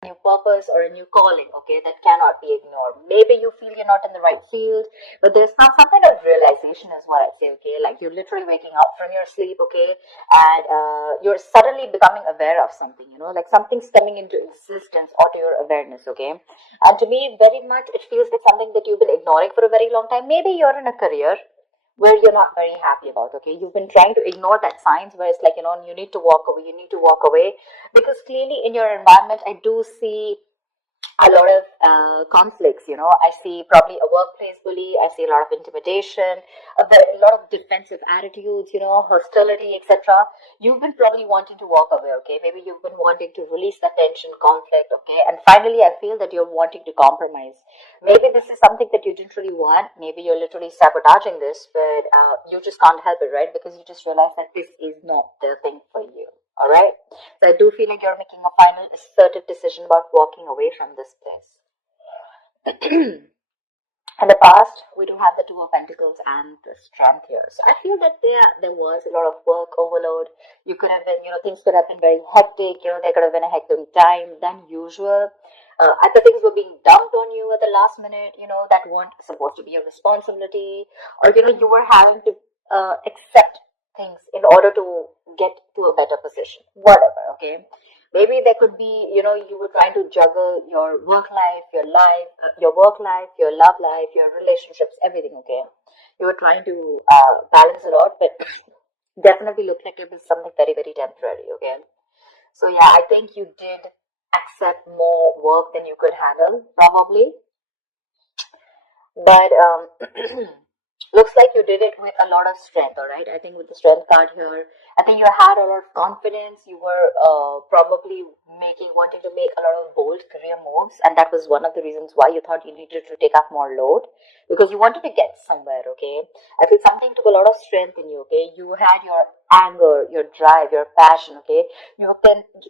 new purpose or a new calling, okay, that cannot be ignored. Maybe you feel you're not in the right field, but there's some kind of realization is what I'd say, okay? Like you're literally waking up from your sleep, okay, and you're suddenly becoming aware of something, like something's coming into existence or to your awareness, okay? And to me, very much, it feels like something that you've been ignoring for a very long time. Maybe you're in a career where you're not very happy about, okay? You've been trying to ignore that signs where it's like, you need to walk away, you need to walk away, because clearly in your environment, I do see a lot of conflicts. I see probably a workplace bully, I see a lot of intimidation, a lot of defensive attitudes, hostility, etc. You've been probably wanting to walk away, okay? Maybe you've been wanting to release the tension, conflict, okay? And finally, I feel that you're wanting to compromise. Maybe this is something that you didn't really want. Maybe you're literally sabotaging this, but you just can't help it, right? Because you just realize that this is not the thing for you. All right. So I do feel like you're making a final assertive decision about walking away from this place. In the past, we do have the Two of Pentacles and the Strength here. So I feel that there was a lot of work overload. You could have been, things could have been very hectic. There could have been a hectic time than usual. Other things were being dumped on you at the last minute, that weren't supposed to be a responsibility. Or, you were having to accept things in order to get to a better position. Whatever, okay? Maybe there could be, you were trying to juggle your work life, your work life, your love life, your relationships, everything, okay? You were trying to balance it out, but definitely looked like it was something very, very temporary, okay? So yeah, I think you did accept more work than you could handle, probably. But looks like you did it with a lot of strength, all right? I think with the strength card here, I think you had a lot of confidence. You were probably wanting to make a lot of bold career moves, and that was one of the reasons why you thought you needed to take up more load, because you wanted to get somewhere, okay? I feel something took a lot of strength in you, okay? You had your anger, your drive, your passion, okay?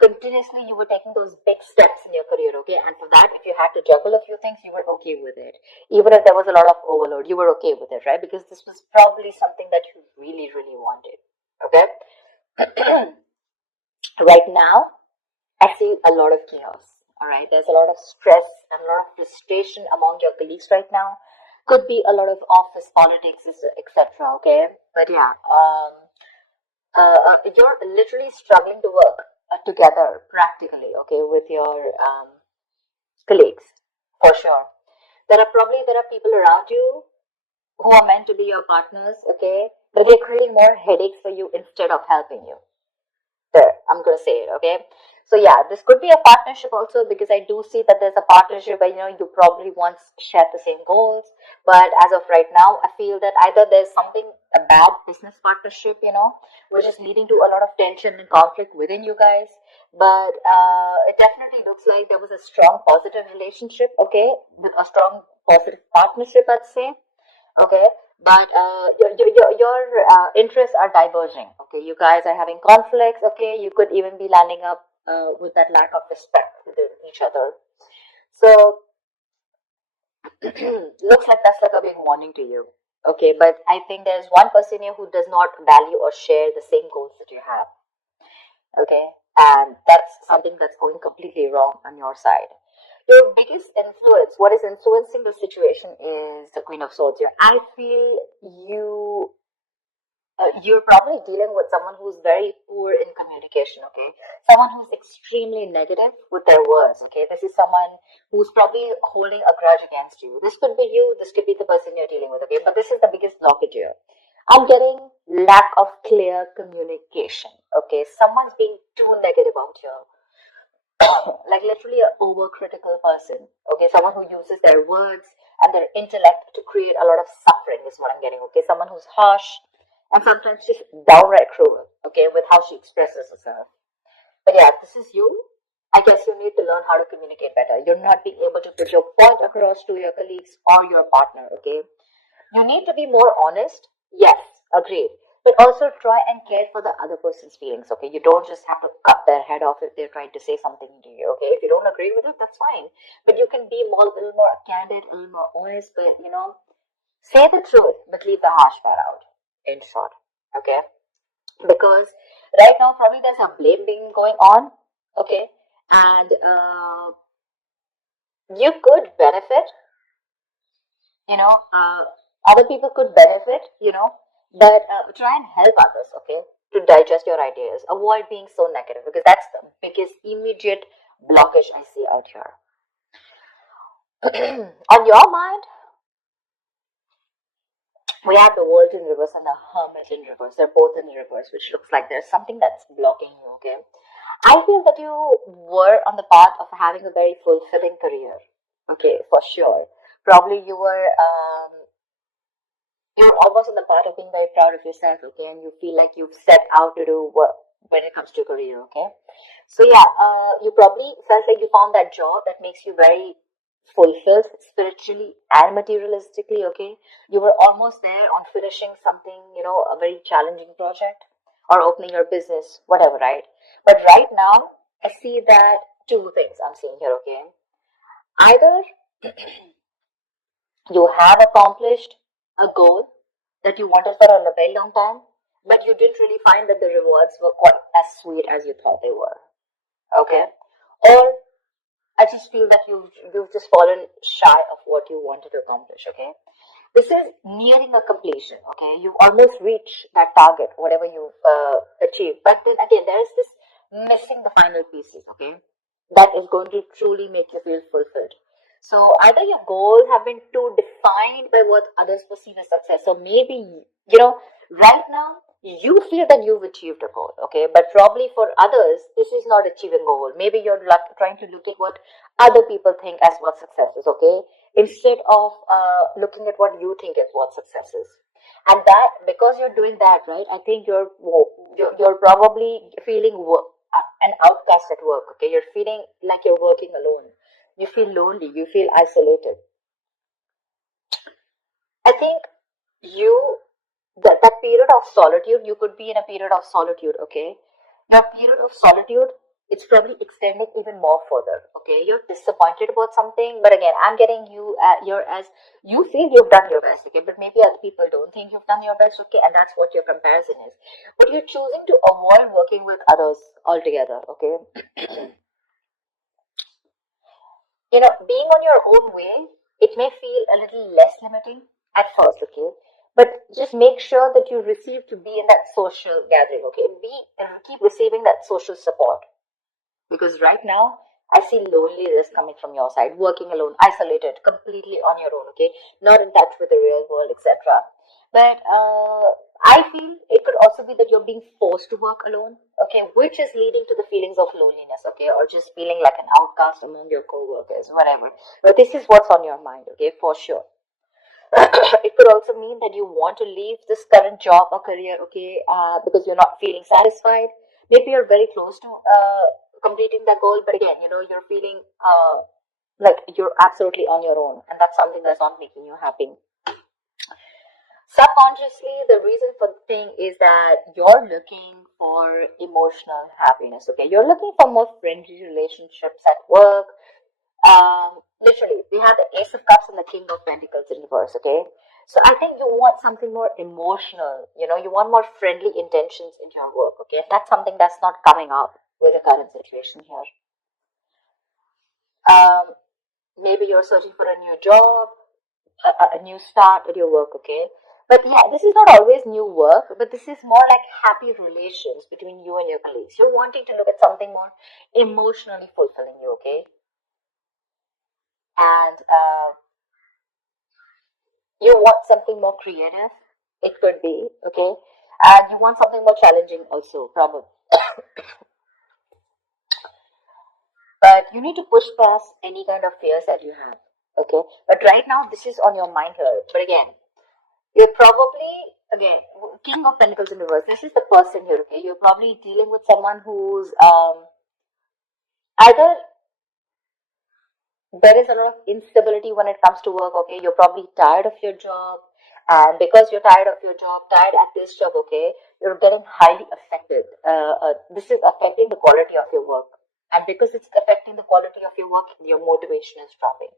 Continuously you were taking those big steps in your career, okay? And for that, if you had to juggle a few things, you were okay with it. Even if there was a lot of overload, you were okay with it, right? Because this was probably something that you really, really wanted, okay? Right now, I see a lot of chaos, all right? There's a lot of stress and a lot of frustration among your colleagues right now. Could be a lot of office politics, etc., okay? But yeah, you're literally struggling to work together practically, okay, with your colleagues, for sure. There are people around you who are meant to be your partners, okay, but they're creating more headaches for you instead of helping you. There, I'm gonna say it, okay? So yeah, this could be a partnership also, because I do see that there's a partnership where you probably once shared the same goals, but as of right now, I feel that either there's something, a bad business partnership, which is leading to a lot of tension and conflict within you guys. But it definitely looks like there was a strong positive relationship, okay, with a strong positive partnership, I'd say. Okay, but your interests are diverging. Okay, you guys are having conflicts. Okay, you could even be landing up with that lack of respect within each other. So looks like that's like a big warning to you. Okay, but I think there's one person here who does not value or share the same goals that you have. Okay, and that's something that's going completely wrong on your side. Your biggest influence, what is influencing the situation, is the Queen of Swords here. I feel you're probably dealing with someone who's very poor in communication, okay? Someone who's extremely negative with their words, okay? This is someone who's probably holding a grudge against you. This could be you, this could be the person you're dealing with, okay? But this is the biggest blockage here. I'm getting lack of clear communication, okay? Someone's being too negative out here. Like literally an overcritical person, okay? Someone who uses their words and their intellect to create a lot of suffering is what I'm getting, okay? Someone who's harsh and sometimes just downright cruel, okay, with how she expresses herself. But yeah, this is you. I guess you need to learn how to communicate better. You're not being able to put your point across to your colleagues or your partner, okay? You need to be more honest. Yes, agreed. But also try and care for the other person's feelings, okay? You don't just have to cut their head off if they're trying to say something to you, okay? If you don't agree with it, that's fine. But you can be a little more candid, a little more honest, but say the truth, but leave the harsh part out, in short, okay? Because right now, probably there's a blame being going on, okay? And you could benefit, you know, other people could benefit, but try and help others, okay, to digest your ideas. Avoid being so negative because that's the biggest immediate blockage I see out here. On your mind, we have the world in reverse and the hermit in reverse. They're both in reverse, which looks like there's something that's blocking you, okay? I feel that you were on the path of having a very fulfilling career, okay, for sure. Probably you're almost on the path of being very proud of yourself, okay, and you feel like you've set out to do what when it comes to career, okay. So yeah, you probably felt like you found that job that makes you very fulfilled spiritually and materialistically, okay. You were almost there on finishing something, a very challenging project or opening your business, whatever, right? But right now, I see that two things I'm seeing here, okay. Either you have accomplished a goal that you wanted for a very long time, but you didn't really find that the rewards were quite as sweet as you thought they were. Okay? Or I just feel that you've just fallen shy of what you wanted to accomplish, okay? This is nearing a completion, okay? You've almost reached that target, whatever you achieved. But then again, there is this missing the final pieces, okay? That is going to truly make you feel fulfilled. So either your goals have been too defined by what others perceive as success, or maybe, right now you feel that you've achieved a goal, okay? But probably for others, this is not achieving a goal. Maybe you're trying to look at what other people think as what success is, okay? Instead of looking at what you think is what success is. And that, because you're doing that, right, I think you're probably feeling an outcast at work, okay? You're feeling like you're working alone. You feel lonely, you feel isolated. I think you that period of solitude, you could be in a period of solitude, okay? Your period of solitude, it's probably extending even more further, okay? You're disappointed about something, but again, I'm getting you you're as you feel you've done your best, okay? But maybe other people don't think you've done your best, okay? And that's what your comparison is. But you're choosing to avoid working with others altogether, okay? Being on your own way, it may feel a little less limiting at first, okay? But just make sure that you receive to be in that social gathering, okay? Keep receiving that social support. Because right now, I see loneliness coming from your side, working alone, isolated, completely on your own, okay? Not in touch with the real world, etc. But I feel it could also be that you're being forced to work alone, okay, which is leading to the feelings of loneliness, okay, or just feeling like an outcast among your co-workers, whatever. But this is what's on your mind, okay, for sure. It could also mean that you want to leave this current job or career, okay, because you're not feeling satisfied. Maybe you're very close to completing that goal, but again, you're feeling like you're absolutely on your own, and that's something that's not making you happy. Subconsciously, the reason for the thing is that you're looking for emotional happiness, okay? You're looking for more friendly relationships at work. Literally, we have the Ace of Cups and the King of Pentacles in reverse, okay? So I think you want something more emotional, you want more friendly intentions in your work, okay? That's something that's not coming up with the current situation here. Um, Maybe you're searching for a new job, a new start at your work, okay? But yeah, this is not always new work, but this is more like happy relations between you and your colleagues. You're wanting to look at something more emotionally fulfilling you, okay? And you want something more creative, it could be, okay? And you want something more challenging also, probably. But you need to push past any kind of fears that you have, okay? But right now, this is on your mind here. But again, you're probably, again, King of Pentacles in reverse. This is the person here, okay? You're probably dealing with someone who's either there is a lot of instability when it comes to work, okay? You're probably tired of your job. And because you're tired of your job, tired at this job, okay, you're getting highly affected. This is affecting the quality of your work. And because it's affecting the quality of your work, your motivation is dropping.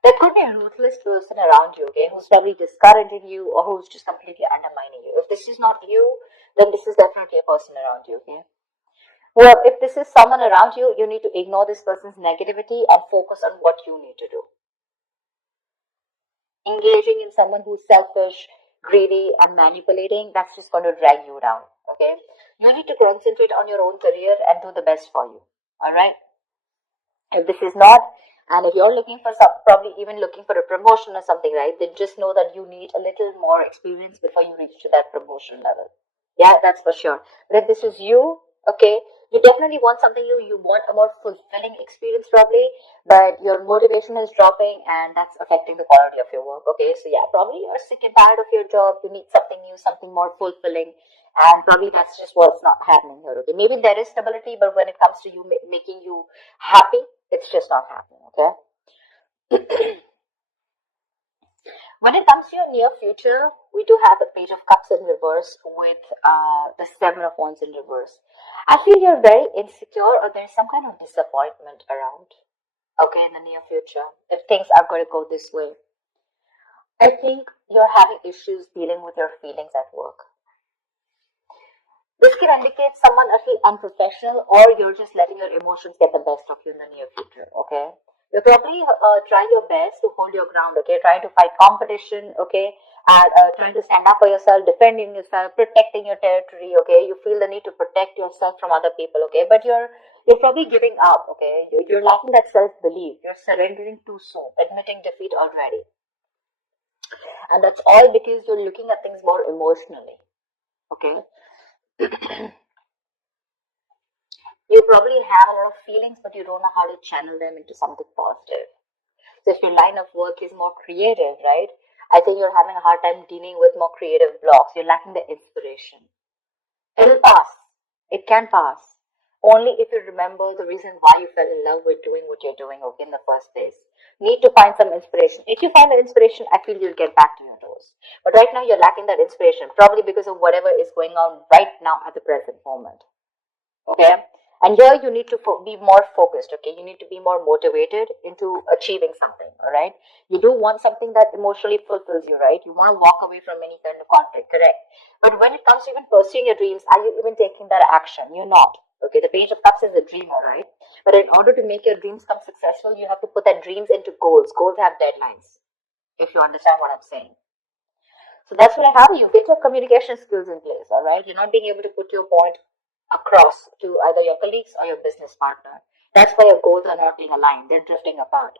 There could be a ruthless person around you, okay, who's probably discouraging you or who's just completely undermining you. If this is not you, then this is definitely a person around you, okay? Well, if this is someone around you, you need to ignore this person's negativity and focus on what you need to do. Engaging in someone who's selfish, greedy, and manipulating, that's just going to drag you down. Okay? You need to concentrate on your own career and do the best for you. Alright? If this is not, and if you're looking for some, probably even looking for a promotion or something, right, then just know that you need a little more experience before you reach to that promotion level. Yeah, that's for sure. But if this is you, okay, you definitely want something new. You want a more fulfilling experience, probably, but your motivation is dropping, and that's affecting the quality of your work. Okay, so yeah, probably you're sick and tired of your job. You need something new, something more fulfilling, and probably that's just what's not happening here. Okay, maybe there is stability, but when it comes to you making you happy, it's just not happening. Okay. When it comes to your near future, we do have the Page of Cups in reverse with the Seven of Wands in reverse. I feel you're very insecure, or there's some kind of disappointment around, okay, in the near future, if things are going to go this way. I think you're having issues dealing with your feelings at work. This can indicate someone a little unprofessional, or you're just letting your emotions get the best of you in the near future, okay? You're probably trying your best to hold your ground, okay? Trying to fight competition, okay? And trying to stand up for yourself, defending yourself, protecting your territory, okay? You feel the need to protect yourself from other people, okay? But you're probably giving up, okay? You're lacking that self-belief. You're surrendering too soon, admitting defeat already. And that's all because you're looking at things more emotionally, okay? You probably have a lot of feelings, but you don't know how to channel them into something positive. So if your line of work is more creative, right? I think you're having a hard time dealing with more creative blocks. You're lacking the inspiration. It'll pass. It can pass. Only if you remember the reason why you fell in love with doing what you're doing, okay, in the first place. Need to find some inspiration. If you find that inspiration, I feel you'll get back to your doors. But right now you're lacking that inspiration, probably because of whatever is going on right now at the present moment. Okay? And here you need to be more focused, okay? You need to be more motivated into achieving something, all right? You do want something that emotionally fulfills you, right? You want to walk away from any kind of conflict, correct? But when it comes to even pursuing your dreams, are you even taking that action? You're not, okay? The Page of Cups is a dreamer, right? But in order to make your dreams come successful, you have to put that dreams into goals. Goals have deadlines, if you understand what I'm saying. So that's what I have. You get your communication skills in place, all right? You're not being able to put your point across to either your colleagues or your business partner. That's why your goals are not being aligned, they're drifting apart.